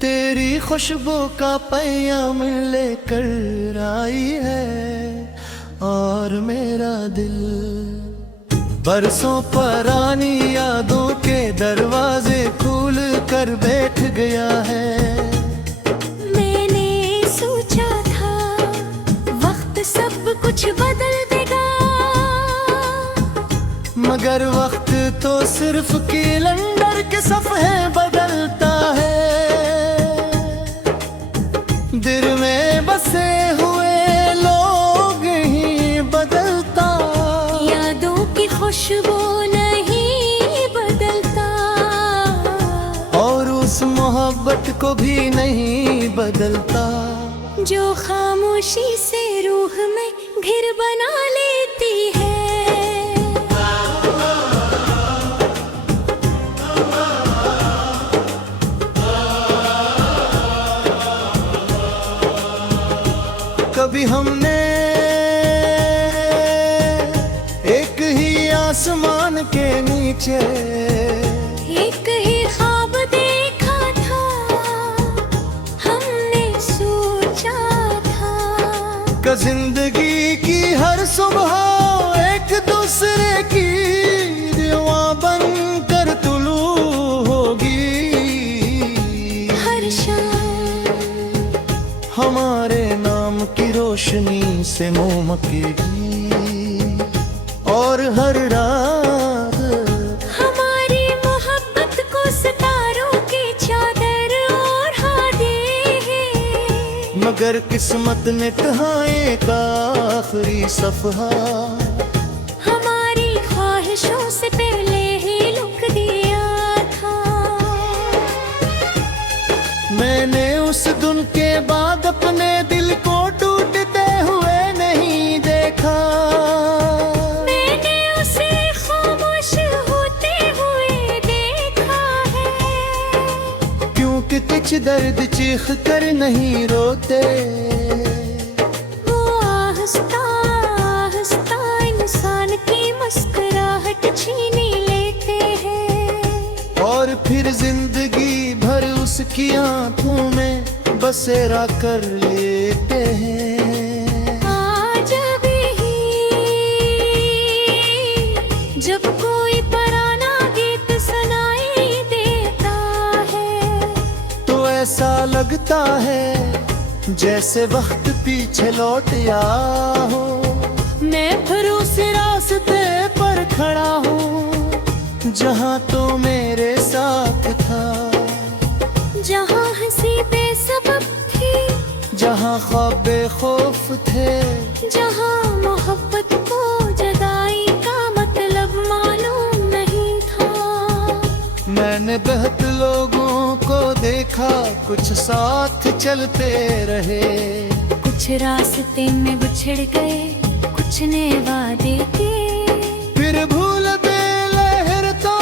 तेरी खुशबू का पैगाम लेकर आई है और मेरा दिल बरसों पुरानी यादों के दरवाजे खोल कर बैठ गया है। मैंने सोचा था वक्त सब कुछ बदल देगा, मगर वक्त तो सिर्फ कैलेंडर के सफ़े बदलता है। दिल में बसे हुए लोग ही बदलता, यादों की खुशबू नहीं बदलता, और उस मोहब्बत को भी नहीं बदलता जो खामोशी से रूह में घर बना लेती है। कभी हमने एक ही आसमान के नीचे एक ही ख्वाब देखा था, हमने सोचा था कि जिंदगी की हर सुबह एक दूसरे की दुआ बनकर तुलू होगी। हर शाम हमारे नाम की रोशनी से मोमकेगी, और हर रात हमारी मोहब्बत को सितारों की चादर ओढ़ा दे। मगर किस्मत ने कहा एक आखिरी सफहा हमारी ख्वाहिशों से पहले ही लिख दिया था। मैंने उस दिन के बाद अपने दिल को टूटते हुए नहीं देखा, मैंने उसे खामोश होते हुए देखा है, क्योंकि कुछ दर्द चीख कर नहीं रोते। वो आहिस्ता आहिस्ता इंसान की मुस्कुराहट छीन लेते हैं, और फिर जिंदगी भर उसकी आंखों में बसेरा कर लेते हैं। आज भी जब कोई पुराना गीत सुनाई देता है, तो ऐसा लगता है जैसे वक्त पीछे लौट आया हो। मैं फिर उस रास्ते पर खड़ा हूँ जहाँ तो मेरे साथ था, जहाँ हंसी बेसबब थी, जहाँ ख्वाब बेखौफ थे, जहाँ मोहब्बत को जुदाई का मतलब मालूम नहीं था। मैंने बहुत लोगों को देखा कुछ साथ चलते रहे, कुछ रास्ते में बिछड़ गए, कुछ ने वादे किए, फिर भूल गए लहर तो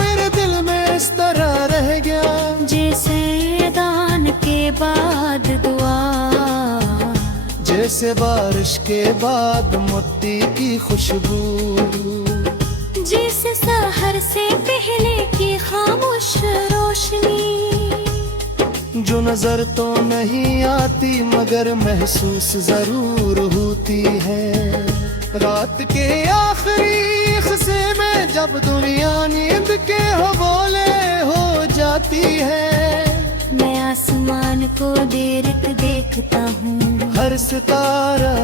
मेरे दिल में इस तरह रह गया जैसे दान के बाद दुआ, जैसे बारिश के बाद मिट्टी की खुशबू, जैसे सहर से पहले की खामोश रोशनी, जो नजर तो नहीं आती मगर महसूस जरूर होती है। रात के आखिरी हिस्से में जब दुनिया नींद के हवाले हो जाती है, मैं आसमान को देर देखता हूँ, हर सितारा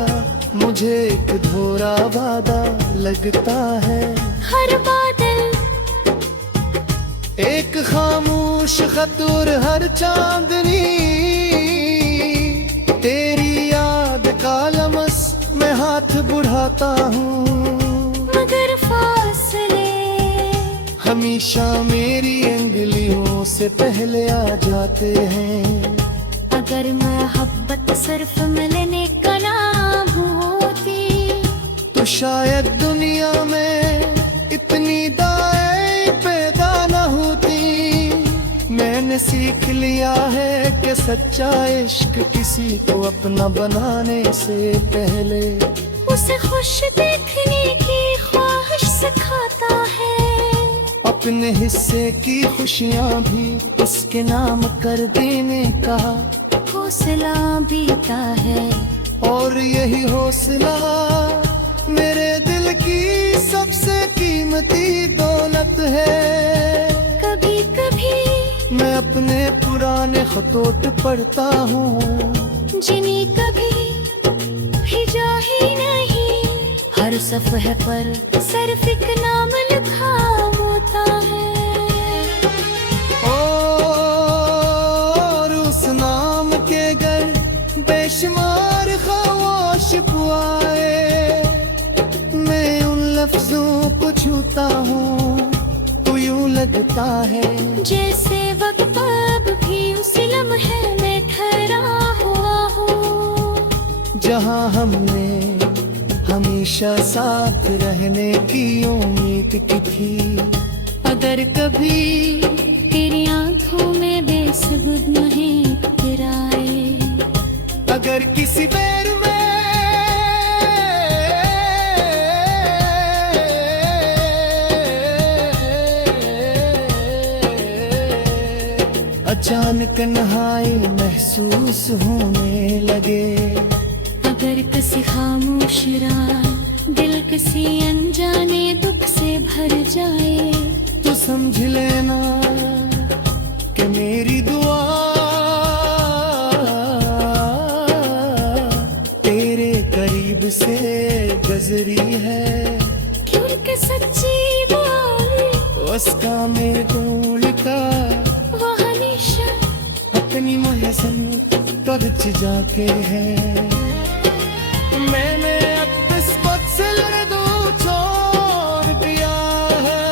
मुझे एक धोरा वादा लगता है। हर बादल एक खामोश खतूर हर चांदनी, तेरी याद का लमस मैं हाथ बढ़ाता हूँ, मगर फासले हमेशा मेरी उंगलियों से पहले आ जाते हैं। अगर मोहब्बत सिर्फ मिलने का नाम होती, तो शायद दुनिया में इतनी दाएं पैदा न होती। मैंने सीख लिया है कि सच्चा इश्क किसी को अपना बनाने से पहले उसे खुश देखने की ख्वाहिश सिखाता है। अपने हिस्से की खुशियाँ भी उसके नाम कर देने का हौसला बीता है। और यही हौसला मेरे दिल की सबसे कीमती दौलत है। कभी कभी मैं अपने पुराने खतोत पढ़ता हूँ जिन्हें कभी भेजा ही नहीं, हर सफ़हे पर सिर्फ एक नाम लिखा होता है। और उस नाम के घर बेशुमार ख्वाहिश पुआए। मैं उन लफ्जों को छूता हूँ तो यूं लगता है जैसे वक्त अब भी उस लम्हे में ठहरा हुआ हो, जहाँ हमने हमेशा साथ रहने की उम्मीद की थी। अगर कभी तेरी आंखों में बेसुध नहीं गिराए, अगर किसी पैर में अचानक नहाई महसूस होने लगे, अगर किसी खामोश रात दिल किसी अनजाने दुख से भर जाए, तो समझ लेना कि मेरी दुआ तेरे करीब से गुजरी है। क्योंकि सच्ची बात उसका मेरे को लिखा वो हमेशा अपनी महसन तरच जाके है। मैंने अब किस्मत से लड़दू छोड़ दिया है।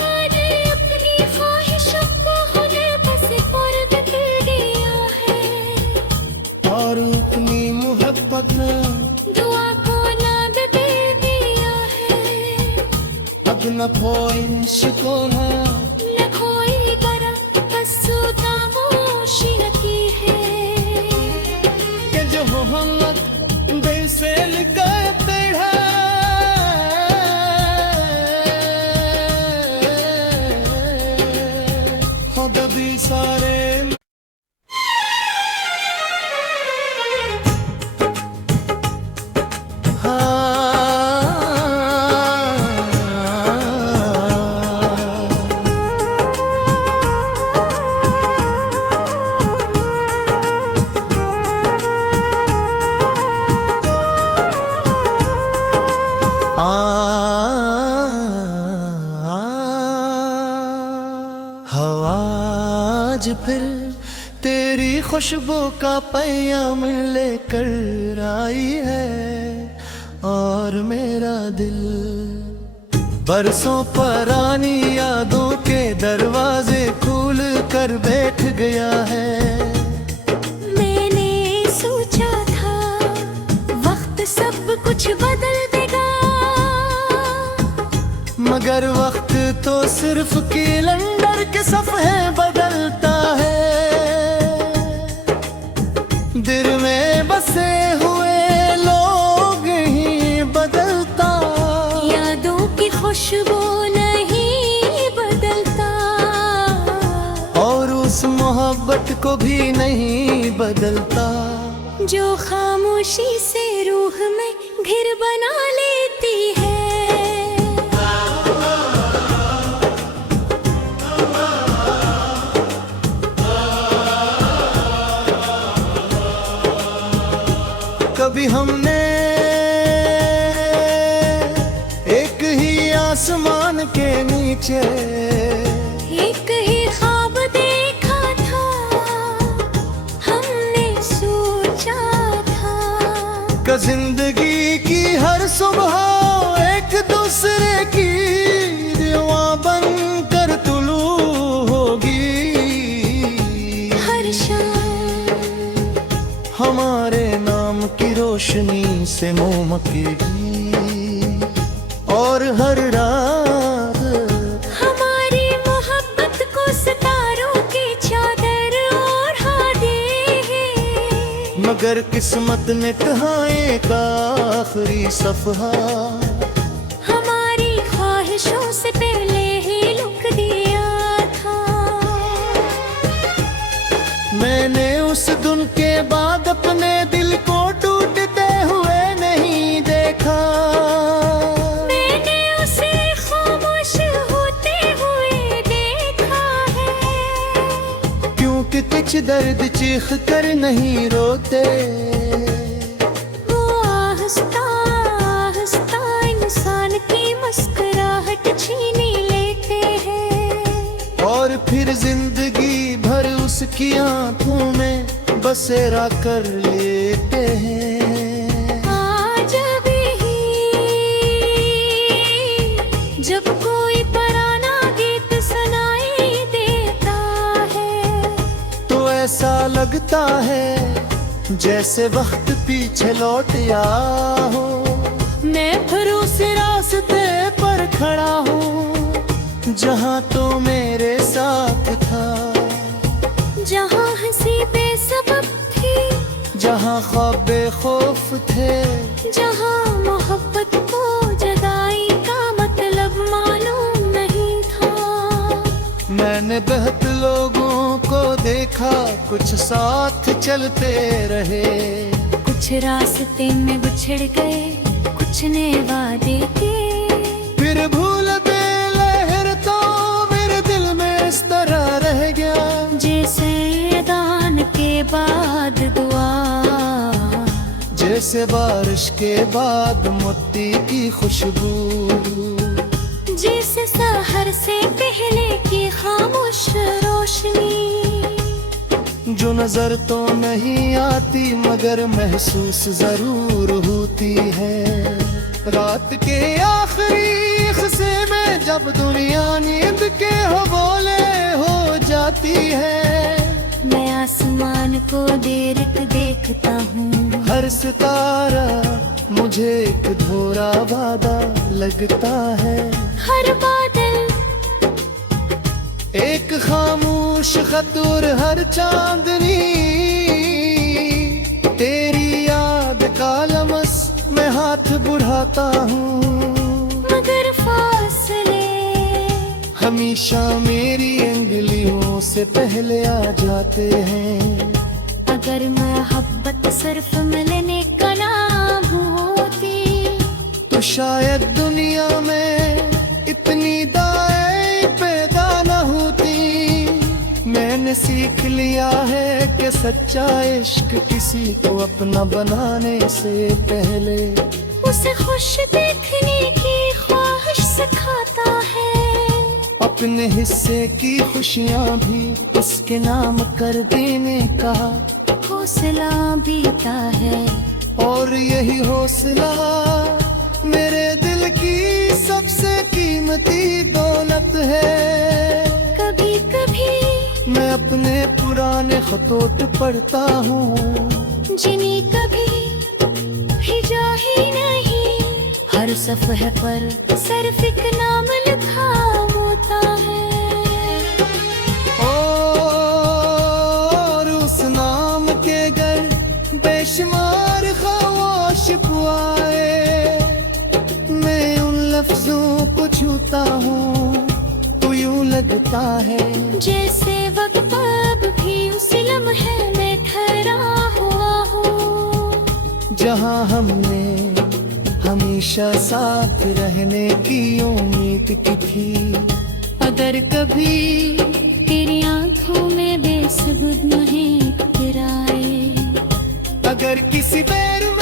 मैंने अपनी ख्वाहिशों को होने बस फर्द कर दिया है, और अपनी मोहब्बत दुआ को नाद दे दिया है। अब न कोई शिकवा न कोई तरह बस खामोशी रखी है। कि जो मोहम्मद दिल से लिखते हैं खुद भी सारे हवा आज फिर तेरी खुशबू का पैगाम लेकर आई है, और मेरा दिल बरसों पुरानी यादों के दरवाजे खोल कर बैठ गया है। मैंने सोचा था वक्त सब कुछ बदल देगा, मगर वक्त तो सिर्फ कैलेंडर के सफ़े बदलता है। दिल में बसे हुए लोग ही बदलता, यादों की खुशबू नहीं बदलता, और उस मोहब्बत को भी नहीं बदलता जो खामोशी से रूह में घर बना लेती है। कभी हमने एक ही आसमान के नीचे एक ही ख्वाब देखा था, हमने सोचा था कि जिंदगी की हर सुबह एक दूसरे की दुआ बनकर तुलू होगी। हर शाम हमारे नाम की रोशनी से मोमकेगी, और हर रात हमारी मोहब्बत को सितारों की चादर ओढ़ा दे। मगर किस्मत ने कहा एक आखिरी सफहा हमारी ख्वाहिशों से पहले ही मैंने उस दिन के बाद अपने दिल को टूटते हुए नहीं देखा। मैंने उसे खामोश होते हुए देखा है, क्योंकि कुछ दर्द चीख कर नहीं रोते। वो आहिस्ता आहिस्ता इंसान की मुस्कुराहट छीन लेते हैं, और फिर जिंदगी भर उसकी आंखों में बसेरा कर लेते हैं। आज भी जब कोई पुराना गीत सुनाई देता है, तो ऐसा लगता है जैसे वक्त पीछे लौट आया हो। मैं फिर उस रास्ते पर खड़ा हूँ जहाँ तो मेरे साथ था, जहाँ हंसी बेसबब थी, जहाँ ख्वाब बेखौफ थे, जहाँ मोहब्बत को जुदाई का मतलब मालूम नहीं था। मैंने बहुत लोगों को देखा, कुछ साथ चलते रहे, कुछ रास्ते में बिछड़ गए, कुछ ने वादे किए, फिर भूल गए लहर तो मेरे दिल में इस तरह रह गया, जैसे दान के बाद दुआ, जैसे बारिश के बाद मिट्टी की खुशबू, जैसे सहर से पहले की खामोश रोशनी, जो नजर तो नहीं आती मगर महसूस जरूर होती है। रात के आखिरी हिस्से में जब दुनिया नींद के हवाले हो जाती है, मैं आसमान को देर देखता हूँ, हर सितारा मुझे एक धोरा वादा लगता है। हर बादल एक खामोश खतूर, हर चांदनी तेरी याद का लमस मैं हाथ बढ़ाता हूँ, मगर फासले हमेशा मेरी उंगलियों से पहले आ जाते हैं। अगर मोहब्बत सिर्फ मिलने का नाम होती, तो शायद दुनिया में इतनी दाएं पैदा न होती। मैंने सीख लिया है कि सच्चा इश्क किसी को अपना बनाने से पहले उसे खुश देखने की ख्वाहिश सिखाता है, अपने हिस्से की खुशियाँ भी उसके नाम कर देने का हौसला बीता है। और यही हौसला मेरे दिल की सबसे कीमती दौलत है। कभी कभी मैं अपने पुराने खतोट पढ़ता हूँ, जिन्हें कभी हिजा ही नहीं, हर सफ़हे पर सिर्फ एक नाम लिखा होता है, और उस नाम के घर बेशुमार ख्वाहिश पुआए। मैं उन लफ्जों को छूता हूँ तो यूं लगता है जैसे वक्त अब भी उस लम्हे में ठहरा हुआ हो, जहाँ हमने हमेशा साथ रहने की उम्मीद की थी। अगर कभी तेरी आंखों में बेसुध नहीं गिराए, अगर किसी पैर में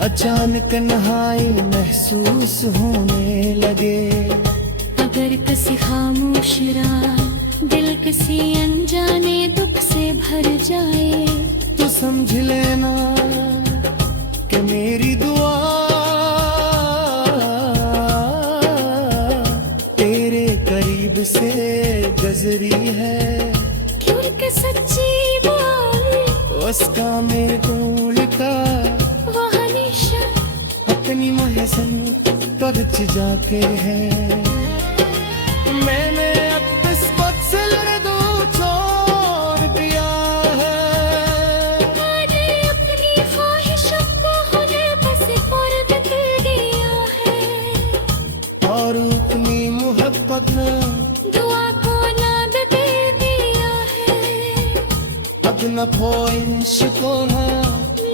अचानक नहाई महसूस होने लगे, अगर किसी खामोश रात दिल किसी अनजाने दुख से भर जाए, तो समझ लेना कि मेरी दुआ तेरे करीब से गुजरी है। क्योंकि सच्ची बात उसका में ढूंढ का वो हमेशा अपनी महसन पर्च जाके है। मैंने अब इस वक्त से दो छोड़ दिया है, मैंने अपनी ख्वाहिशों को खुले बस कर दिया न పోయించుకోనా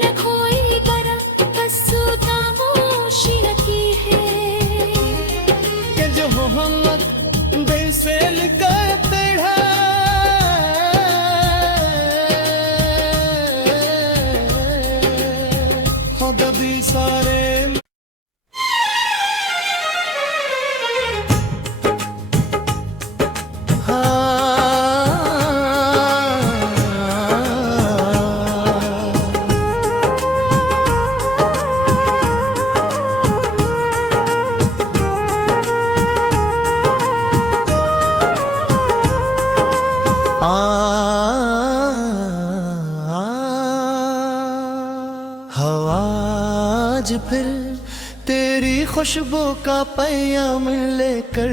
न कोई करा बस खामोशी की है कि जो मोहम्मद दिल से लिखा तेरा खुद भी सारे हवा आज फिर तेरी खुशबू का पैगाम लेकर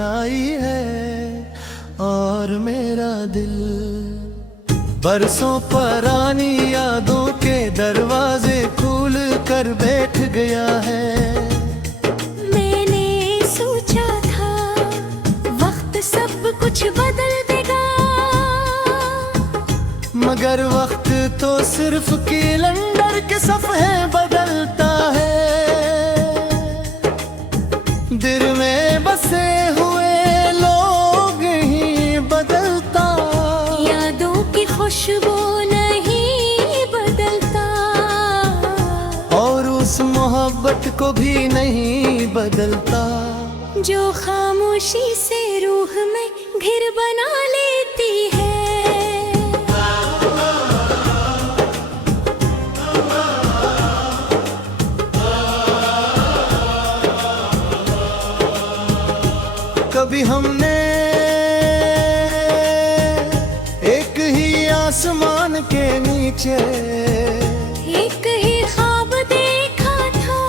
आई है और मेरा दिल बरसों पुरानी यादों के दरवाजे खोल कर बैठ गया है। मैंने सोचा था वक्त सब कुछ बदल देगा, मगर वक्त तो सिर्फ कैलेंडर के सफ़े बदलता है। दिल में बसे हुए लोग ही बदलता, यादों की खुशबू नहीं बदलता, और उस मोहब्बत को भी नहीं बदलता जो खामोशी से रूह में घर बना लेती है। कभी हमने एक ही आसमान के नीचे एक ही ख्वाब देखा था,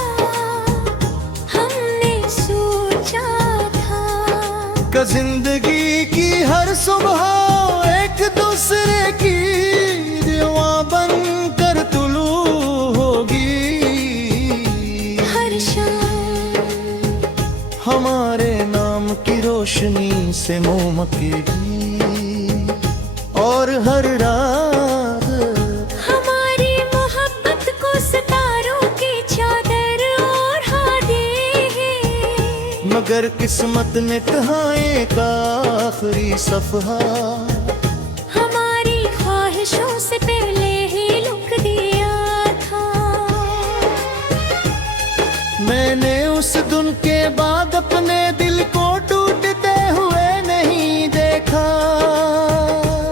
हमने सोचा था कि जिंदगी की हर सुबह एक दूसरे की दुआ बनकर तुलू होगी, हर शाम हमारे नाम की रोशनी से मोमकेगी, और हर रात हमारी मोहब्बत को सितारों की चादर ओढ़ा दे। मगर किस्मत ने कहा एक आखिरी सफहा हमारी ख्वाहिशों से पहले ही लुक दिया था। मैंने उस दिन के बाद अपने दिल को टूटते हुए नहीं देखा,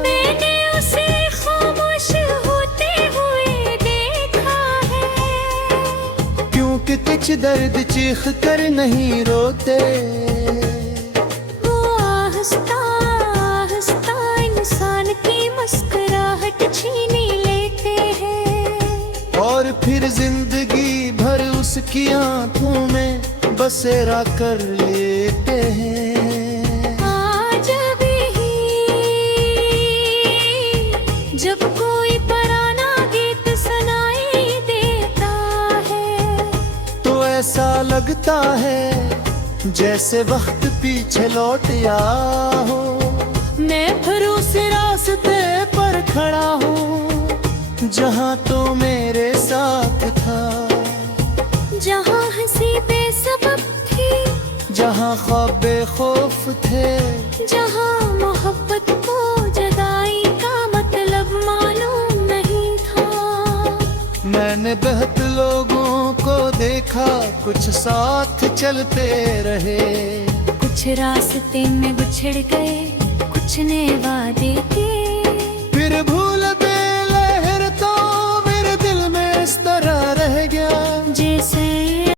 मैंने उसे खामोश होते हुए देखा है, क्योंकि कुछ दर्द चीख कर नहीं रोते, वो आहिस्ता आहिस्ता इंसान की मुस्कुराहट छीन लेते हैं, और फिर जिंदगी भर उसकी आंखों में बसेरा कर लेते हैं। आज भी जब कोई पुराना गीत सुनाई देता है, तो ऐसा लगता है जैसे वक्त पीछे लौट आया हो, मैं फिर उस रास्ते पर खड़ा हूँ जहाँ तो मेरे साथ था, जहाँ हंसी बेसबब थी, जहाँ ख्वाब बेखौफ थे, जहाँ मोहब्बत को जुदाई का मतलब मालूम नहीं था। मैंने बहुत लोगों को देखा कुछ साथ चलते रहे, कुछ रास्ते में बिछड़ गए, कुछ ने वादे किए, फिर